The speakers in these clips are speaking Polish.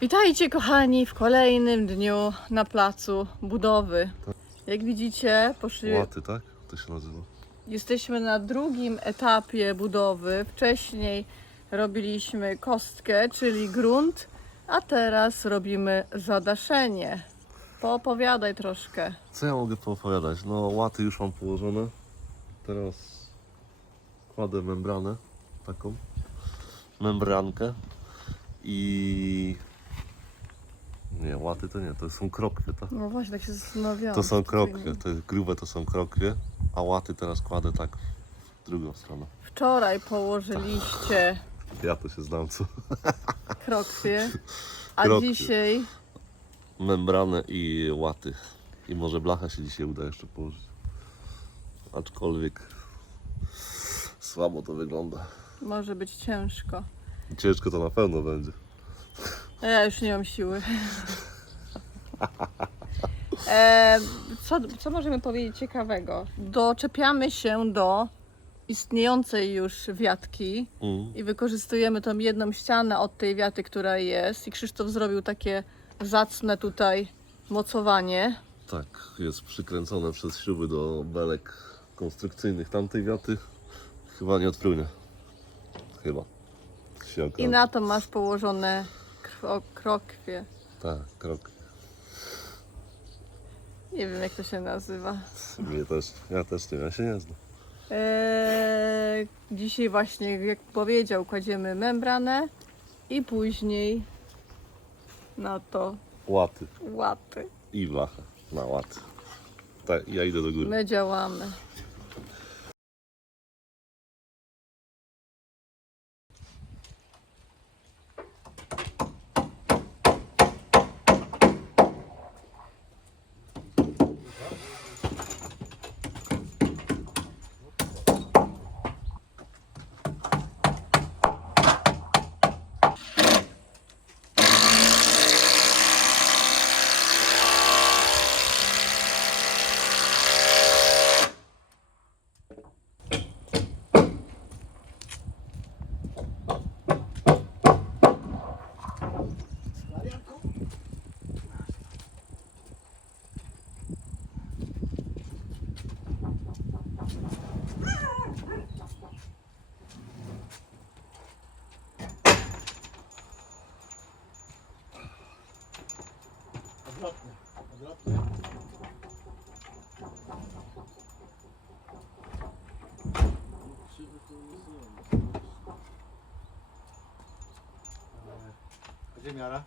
Witajcie kochani w kolejnym dniu na placu budowy. Jak widzicie, poszli... Łaty, tak? To się nazywa. jesteśmy na drugim etapie budowy. Wcześniej robiliśmy kostkę, czyli grunt, a teraz robimy zadaszenie. Poopowiadaj troszkę. Co ja mogę poopowiadać? No łaty już mam położone. Teraz kładę membranę taką. Membrankę. I... Łaty to nie, to są krokwie, tak? No właśnie, tak się zastanawiałam. To są co krokwie, te grube to są krokwie, a łaty teraz kładę tak w drugą stronę. Wczoraj położyliście Ja to się znam, co? krokwie, a Krokwie. dzisiaj Membranę i łaty. I może blacha się dzisiaj uda jeszcze położyć. Aczkolwiek słabo to wygląda. może być ciężko. Ciężko to na pewno będzie. A Ja już nie mam siły. E, co, co możemy powiedzieć ciekawego? Doczepiamy się do istniejącej już wiatki Mm. i wykorzystujemy tą jedną ścianę od tej wiaty, która jest. I Krzysztof zrobił takie zacne tutaj mocowanie. Tak, jest przykręcone przez śruby do belek konstrukcyjnych tamtej wiaty. Chyba nie odpłynie. Chyba. Się I okaże. na to masz położone kro, krokwie. Tak, krok. Nie wiem jak to się nazywa. Mnie też, ja też nie, ja się nie znam. Eee, dzisiaj właśnie, jak powiedział, kładziemy membranę i później na to Łaty łaty. i blacha na łaty. Tak, ja idę do góry. My działamy. Gdzie miara?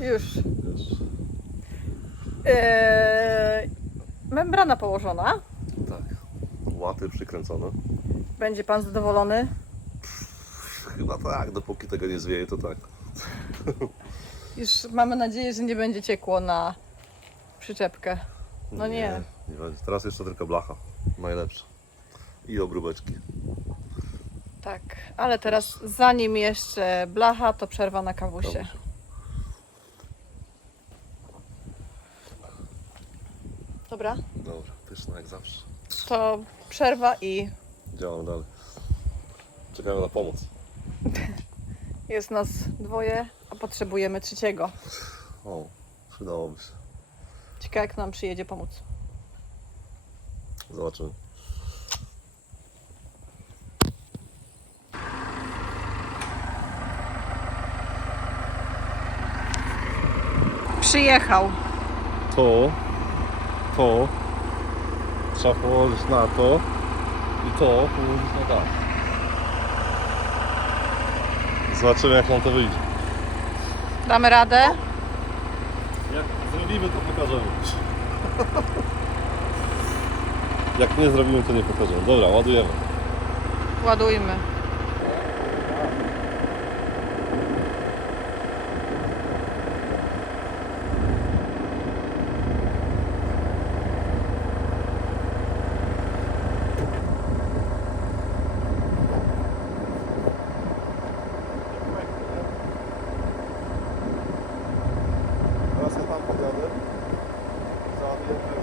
Już. Eee, membrana położona. Tak. Łaty przykręcone. Będzie pan zadowolony? Chyba tak, dopóki tego nie zwieje, to tak. Już mamy nadzieję, że nie będzie ciekło na przyczepkę. No nie. Nie, nie będzie. Teraz jeszcze tylko blacha. Najlepsza. I obróbeczki. Tak, ale teraz zanim jeszcze blacha, to przerwa na kawusie. Dobrze. Dobra, Dobra, pyszna jak zawsze. to przerwa i Działamy dalej. Czekamy na pomoc. jest nas dwoje, a potrzebujemy trzeciego. O, przydałoby się. Ciekawe jak nam przyjedzie pomóc. Zobaczymy. Przyjechał. To, to trzeba położyć na to i to położyć na dach. Zobaczymy jak nam to wyjdzie. Damy radę? Jak zrobimy to pokażemy. Jak nie zrobimy to nie pokażemy. Dobra, ładujemy. Ładujmy. Teraz ja tam podjadę. Załadujemy.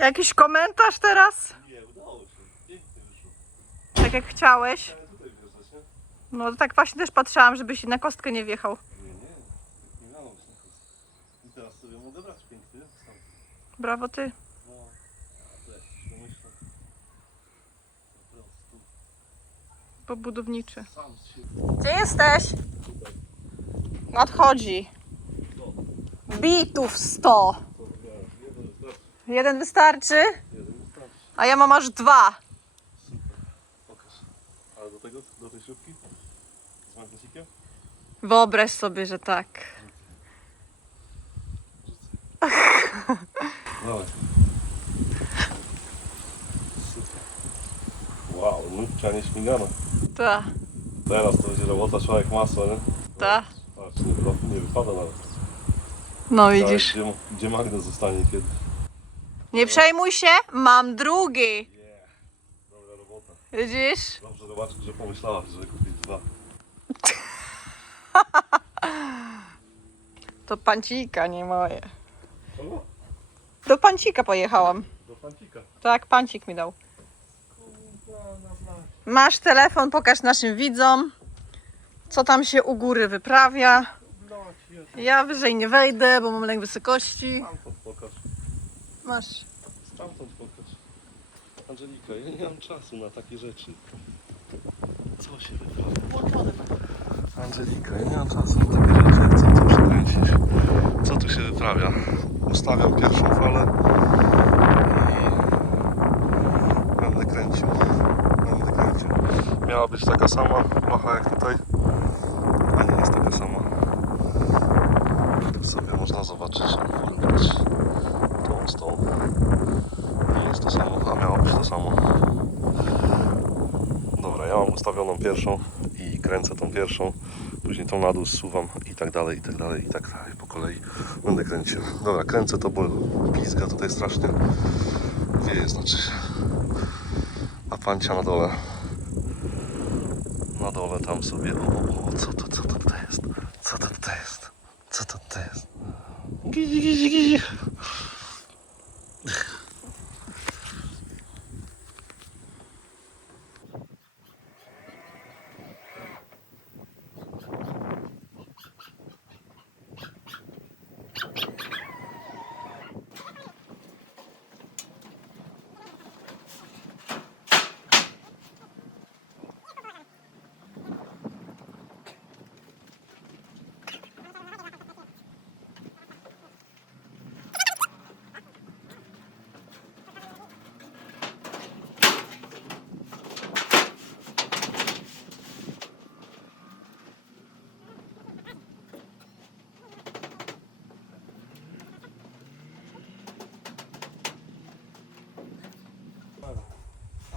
Jakiś komentarz teraz? Nie, udało się. Pięknie wyszło. Tak jak chciałeś. No to tak właśnie też patrzyłam, żebyś na kostkę nie wjechał. Nie, nie. Nie dało się. I teraz sobie mogę brać pięknie. Stąd. Brawo ty. No, weź, pomyślę. Po prostu. Pobudowniczy. Sam Gdzie jesteś? Nadchodzi. Bitów 100. jeden wystarczy. Jeden wystarczy, a ja mam aż dwa. Super. Pokaż. Ale do tego, do tej śrubki? Z magnesikiem? Wyobraź sobie, że tak. Dawaj. Super. Wow, nówka nieśmigana. Ta, Teraz to będzie robota szła jak masło, nie? ta. Patrz, nie, nie wypada nawet. No widzisz. Gdzie, gdzie magnes zostanie kiedy? Nie przejmuj się, mam drugi. Yeah. Widzisz? Dobrze zobaczyć, że pomyślałaś, że kupić dwa. To pancika, nie moje. Do pancika pojechałam. Do pancika. Tak, pancik mi dał. Masz telefon, pokaż naszym widzom, co tam się u góry wyprawia. Ja wyżej nie wejdę, bo mam lęk wysokości. Pokaż. Masz. Stamtąd pokaż. Angelika, ja nie mam czasu na takie rzeczy. Co się wyprawia? Angelika, ja nie mam czasu na takie rzeczy. Chcę tu. Co tu się wyprawia? Ustawiam pierwszą falę i będę kręcił. Będę kręcił. Miała być taka sama blacha jak tutaj, a nie jest taka sama. Tu sobie można zobaczyć, porównać tą z tą. Nie jest to samo, a miało być to samo. Ustawioną pierwszą i kręcę tą pierwszą, później tą na dół zsuwam i tak dalej, i tak dalej, i tak dalej, po kolei będę kręcił. Dobra, kręcę to, bo pizga tutaj strasznie wieje, znaczy. A pancia na dole. Na dole tam sobie, o, o, co to, co to tutaj jest? Co to tutaj jest? Co to tutaj jest? Gizi, gizi, gizi.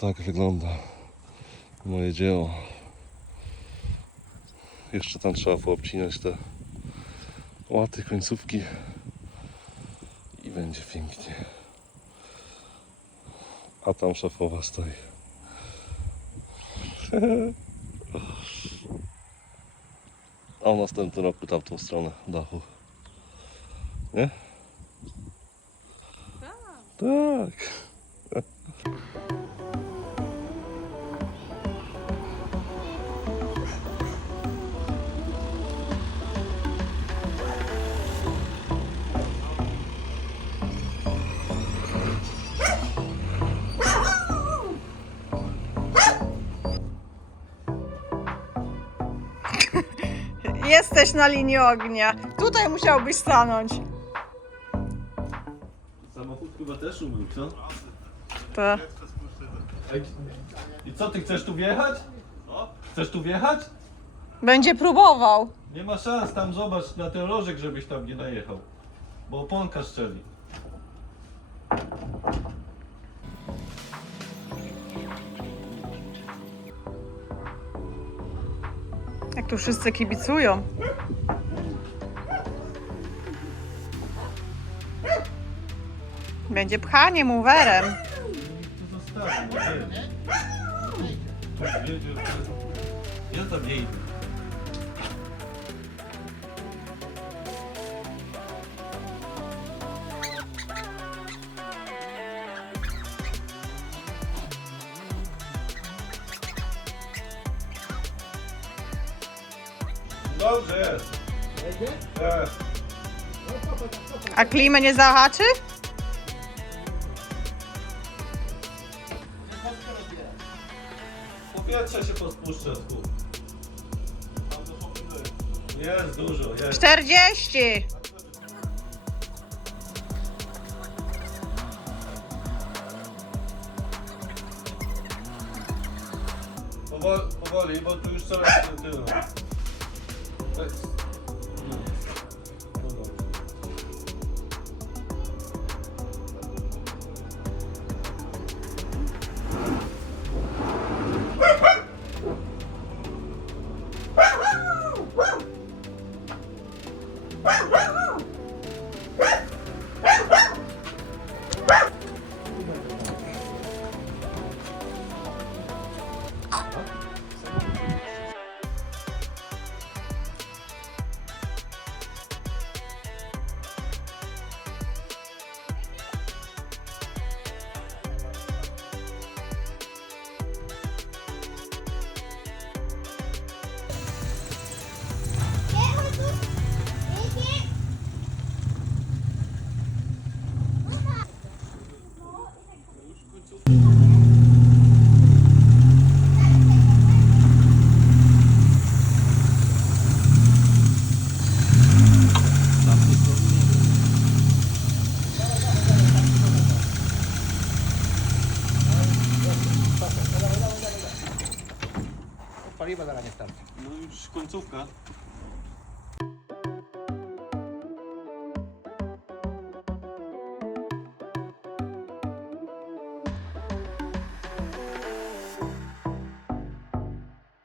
Tak wygląda moje dzieło. Jeszcze tam trzeba poobcinać te łaty, końcówki i będzie pięknie. A tam szefowa stoi. A w następnym roku tamtą stronę dachu. Nie? Tak. Jesteś na linii ognia. Tutaj musiałbyś stanąć. Samochód chyba też umył, co? To. Ej, I co, ty chcesz tu wjechać? Chcesz tu wjechać? Będzie próbował. Nie ma szans, tam zobacz na ten rożek, żebyś tam nie najechał. Bo oponka szczeli. Tu wszyscy kibicują. Będzie pchanie mowerem. Ja tam nie idę. Dobrze jest. E, A klimę nie zahaczy? powietrze się pospuszcza tu. Jest dużo, jest. 40. Powoli, powoli bo tu już coraz. Tak. No. 만